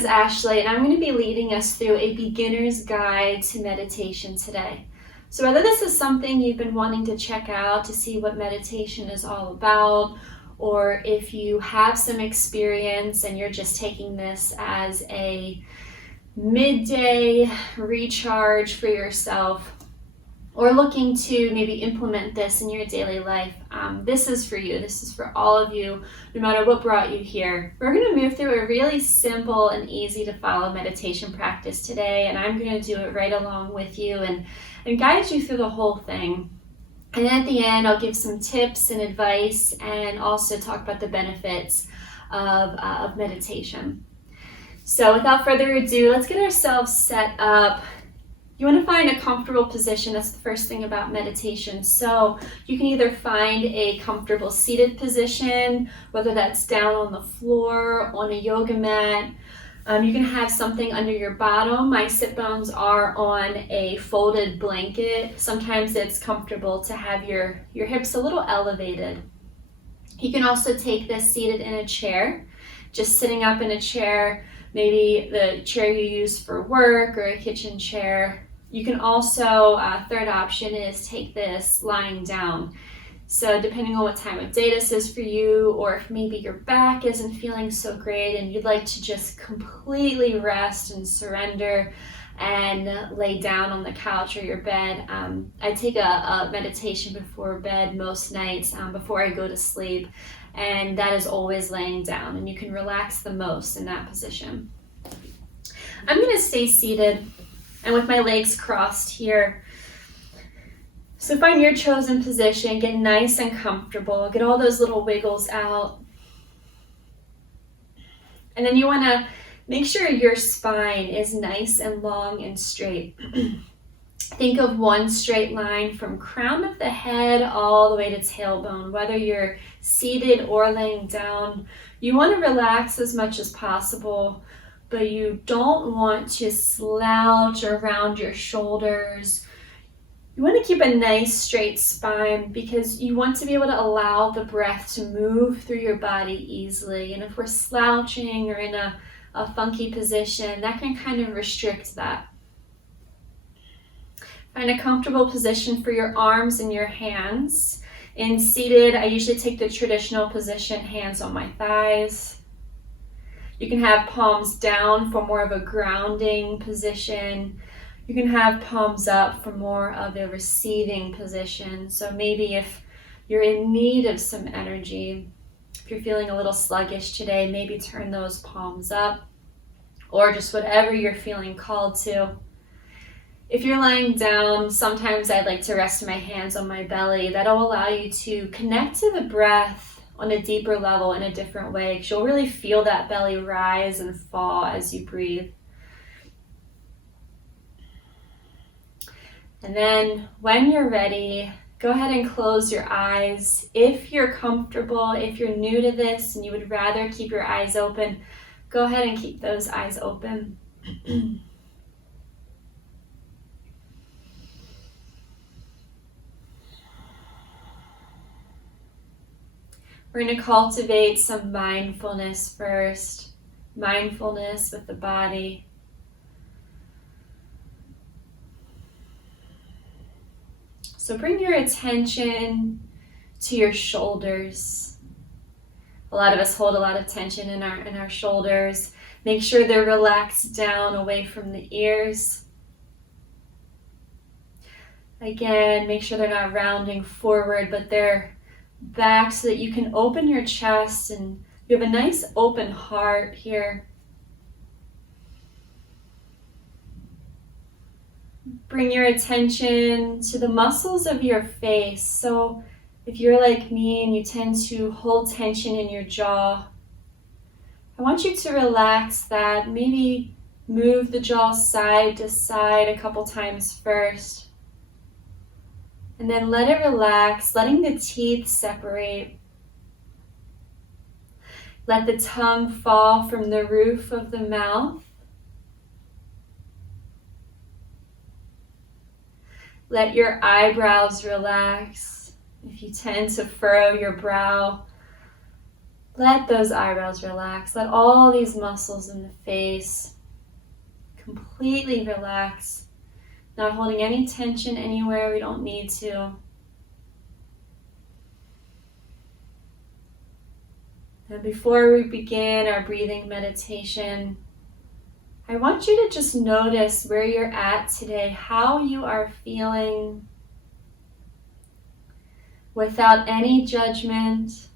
is Ashley, and I'm going to be leading us through a beginner's guide to meditation today. So whether this is something you've been wanting to check out to see what meditation is all about, or if you have some experience and you're just taking this as a midday recharge for yourself, or looking to maybe implement this in your daily life, this is for you. This is for all of you, no matter what brought you here. We're going to move through a really simple and easy to follow meditation practice today, and I'm going to do it right along with you and guide you through the whole thing. And then at the end, I'll give some tips and advice and also talk about the benefits of meditation. So without further ado, let's get ourselves set up. You want to find a comfortable position. That's the first thing about meditation. So you can either find a comfortable seated position, whether that's down on the floor, on a yoga mat. You can have something under your bottom. My sit bones are on a folded blanket. Sometimes it's comfortable to have your hips a little elevated. You can also take this seated in a chair, just sitting up in a chair, maybe the chair you use for work or a kitchen chair. You can also, third option is take this lying down. So depending on what time of day this is for you, or if maybe your back isn't feeling so great and you'd like to just completely rest and surrender and lay down on the couch or your bed. I take a meditation before bed most nights, before I go to sleep, and that is always laying down, and you can relax the most in that position. I'm going to stay seated and with my legs crossed here. So find your chosen position, get nice and comfortable, get all those little wiggles out. And then you want to make sure your spine is nice and long and straight. Think of one straight line from crown of the head all the way to tailbone, whether you're seated or laying down. You want to relax as much as possible, but you don't want to slouch around your shoulders. You want to keep a nice straight spine because you want to be able to allow the breath to move through your body easily. And if we're slouching or in a funky position, that can kind of restrict that. Find a comfortable position for your arms and your hands. In seated, I usually take the traditional position, hands on my thighs. You can have palms down for more of a grounding position. You can have palms up for more of a receiving position. So maybe if you're in need of some energy, if you're feeling a little sluggish today, maybe turn those palms up, or just whatever you're feeling called to. If you're lying down, sometimes I like to rest my hands on my belly. That'll allow you to connect to the breath on a deeper level in a different way, because you'll really feel that belly rise and fall as you breathe. And then when you're ready, go ahead and close your eyes. If you're comfortable, if you're new to this and you would rather keep your eyes open, go ahead and keep those eyes open. We're going to cultivate some mindfulness first, mindfulness with the body. So bring your attention to your shoulders. A lot of us hold a lot of tension in our shoulders. Make sure they're relaxed down away from the ears. Again, make sure they're not rounding forward, but they're back so that you can open your chest and you have a nice open heart here. Bring your attention to the muscles of your face. So if you're like me and you tend to hold tension in your jaw, I want you to relax that. Maybe move the jaw side to side a couple times first. And then let it relax, letting the teeth separate. Let the tongue fall from the roof of the mouth. Let your eyebrows relax. If you tend to furrow your brow, Let those eyebrows relax. Let all these muscles in the face completely relax. Not holding any tension anywhere we don't need to. And before we begin our breathing meditation, I want you to just notice where you're at today, how you are feeling, without any judgment,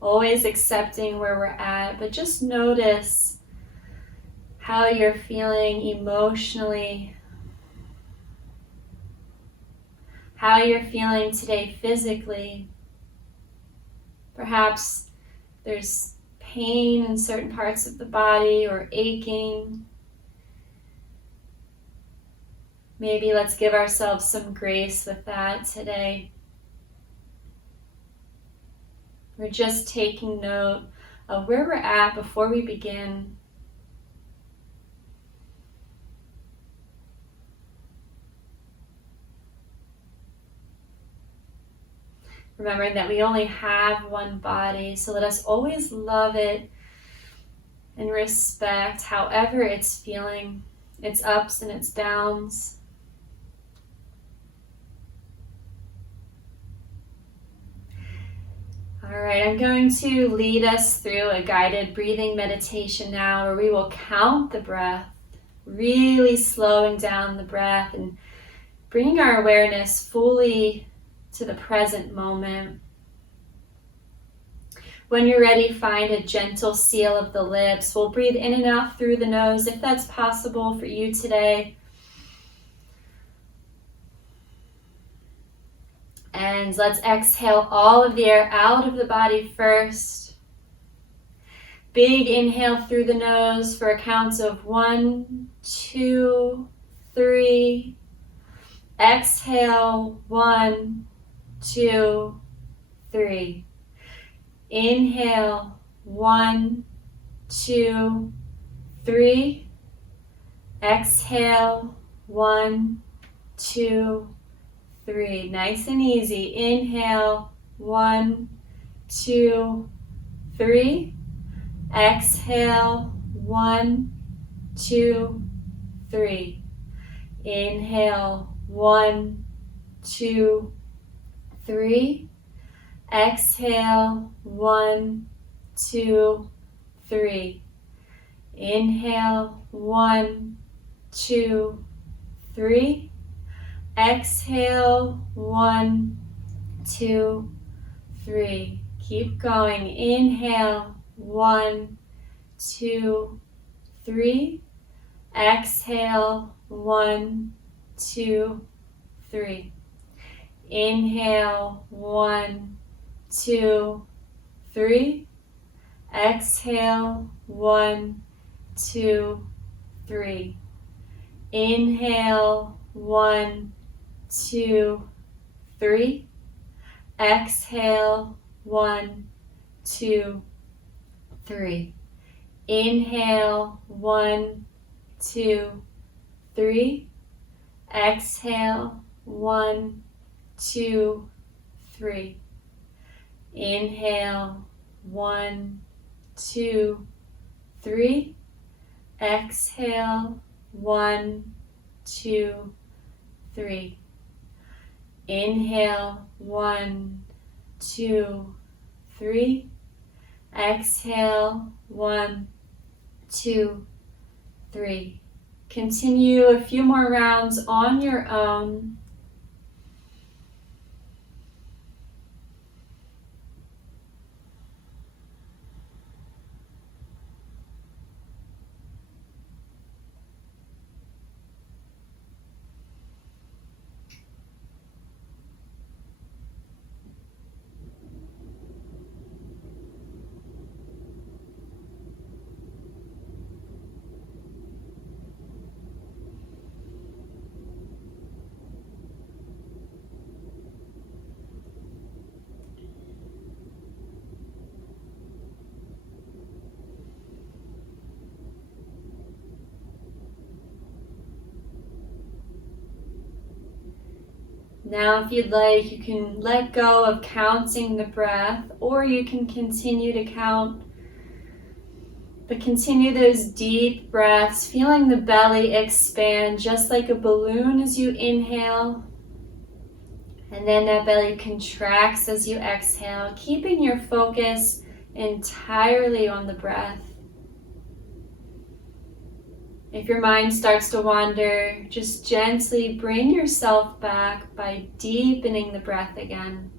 always accepting where we're at, but just notice how you're feeling emotionally, how you're feeling today physically. Perhaps there's pain in certain parts of the body or aching. Maybe let's give ourselves some grace with that today. We're just taking note of where we're at before we begin. Remembering that we only have one body, so let us always love it and respect however it's feeling, its ups and its downs. All right, I'm going to lead us through a guided breathing meditation now where we will count the breath, really slowing down the breath and bringing our awareness fully to the present moment. When you're ready, find a gentle seal of the lips. We'll breathe in and out through the nose if that's possible for you today. And let's exhale all of the air out of the body first. Big inhale through the nose for a count of 1, 2, 3. Exhale, 1, 2, 3. Inhale, 1, 2, 3. Exhale, 1, 2, 3. Nice and easy. Inhale, 1, 2, 3. Exhale, 1, 2, 3. Inhale, 1, 2, 3. Exhale, 1, 2, 3. Inhale, 1, 2, 3. Exhale, 1, 2, 3. Keep going. Inhale, 1, 2, 3. Exhale, 1, 2, 3. Inhale, 1, 2, 3. Exhale, 1, 2, 3. Inhale, 1, 2, 3. Exhale, 1, 2, 3. Inhale, 1, 2, 3. Exhale, 1, 2, 3. Inhale, 1, 2, 3. Exhale, 1, 2, 3. Inhale, 1, 2, 3. Exhale, 1, 2, 3. Continue a few more rounds on your own. Now, if you'd like, you can let go of counting the breath, or you can continue to count. But continue those deep breaths, feeling the belly expand just like a balloon as you inhale. And then that belly contracts as you exhale, keeping your focus entirely on the breath. If your mind starts to wander, just gently bring yourself back by deepening the breath again.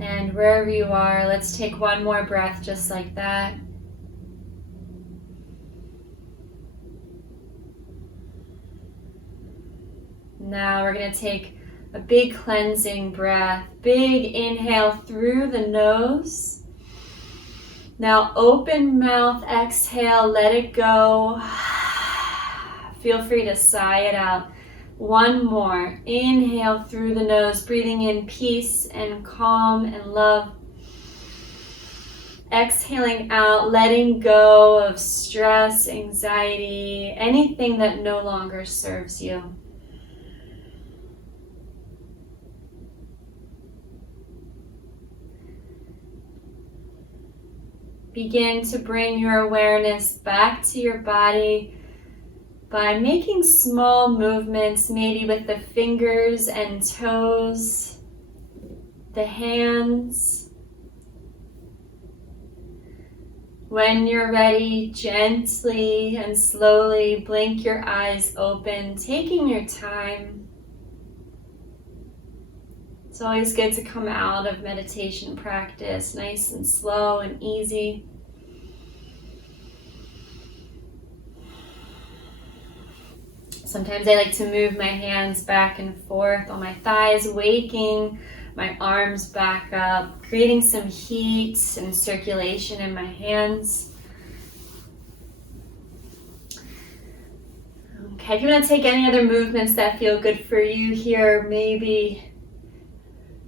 And wherever you are, let's take one more breath just like that. Now we're going to take a big cleansing breath. Big inhale through the nose. Now open mouth, exhale, let it go. Feel free to sigh it out. One more. Inhale through the nose, breathing in peace and calm and love. Exhaling out, letting go of stress, anxiety, anything that no longer serves you. Begin to bring your awareness back to your body by making small movements, maybe with the fingers and toes, the hands. When you're ready, gently and slowly blink your eyes open, taking your time. It's always good to come out of meditation practice nice and slow and easy. Sometimes I like to move my hands back and forth on my thighs, waking my arms back up, creating some heat and circulation in my hands. Okay, if you want to take any other movements that feel good for you here, maybe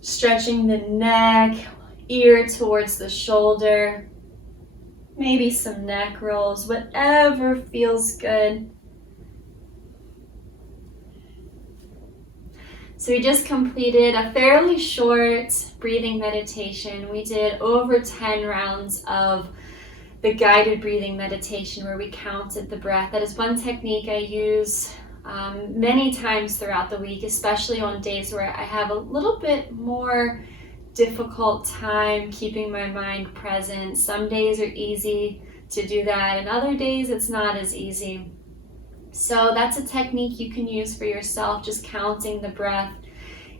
stretching the neck, ear towards the shoulder, maybe some neck rolls, whatever feels good. So we just completed a fairly short breathing meditation. We did over 10 rounds of the guided breathing meditation where we counted the breath. That is one technique I use many times throughout the week, especially on days where I have a little bit more difficult time keeping my mind present. Some days are easy to do that, and other days it's not as easy. So that's a technique you can use for yourself, just counting the breath,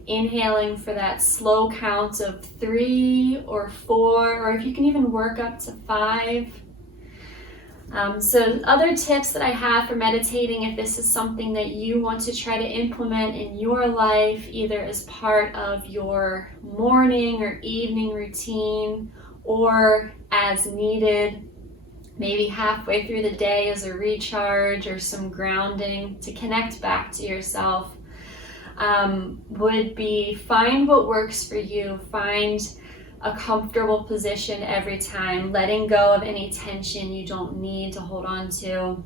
inhaling for that slow count of 3 or 4, or if you can even work up to 5. So other tips that I have for meditating, if this is something that you want to try to implement in your life, either as part of your morning or evening routine, or as needed, maybe halfway through the day as a recharge or some grounding to connect back to yourself, would be find what works for you. Find a comfortable position every time, letting go of any tension you don't need to hold on to.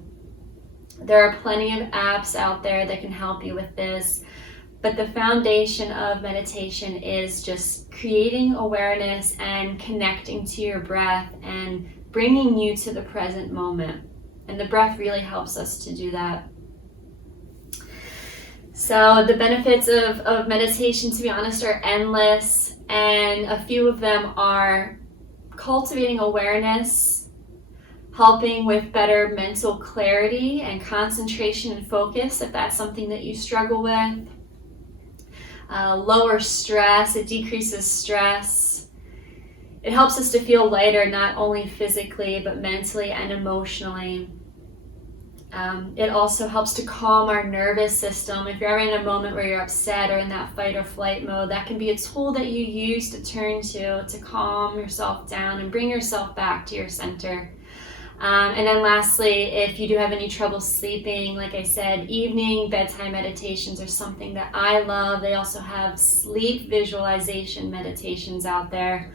There are plenty of apps out there that can help you with this, but the foundation of meditation is just creating awareness and connecting to your breath and bringing you to the present moment. And the breath really helps us to do that. So the benefits of meditation, to be honest, are endless. And a few of them are cultivating awareness, helping with better mental clarity and concentration and focus, if that's something that you struggle with. Lower stress, it decreases stress. It helps us to feel lighter, not only physically, but mentally and emotionally. It also helps to calm our nervous system. If you're ever in a moment where you're upset or in that fight or flight mode, that can be a tool that you use to turn to calm yourself down and bring yourself back to your center. And then lastly, if you do have any trouble sleeping, like I said, evening bedtime meditations are something that I love. They also have sleep visualization meditations out there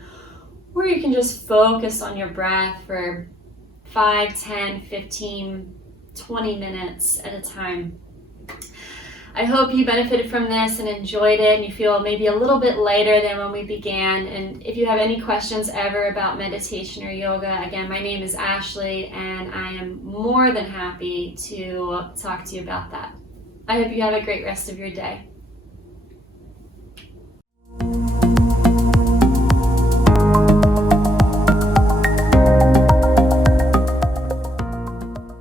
where you can just focus on your breath for 5, 10, 15, 20 minutes at a time. I hope you benefited from this and enjoyed it, and you feel maybe a little bit lighter than when we began. And if you have any questions ever about meditation or yoga, again, my name is Ashley, and I am more than happy to talk to you about that. I hope you have a great rest of your day.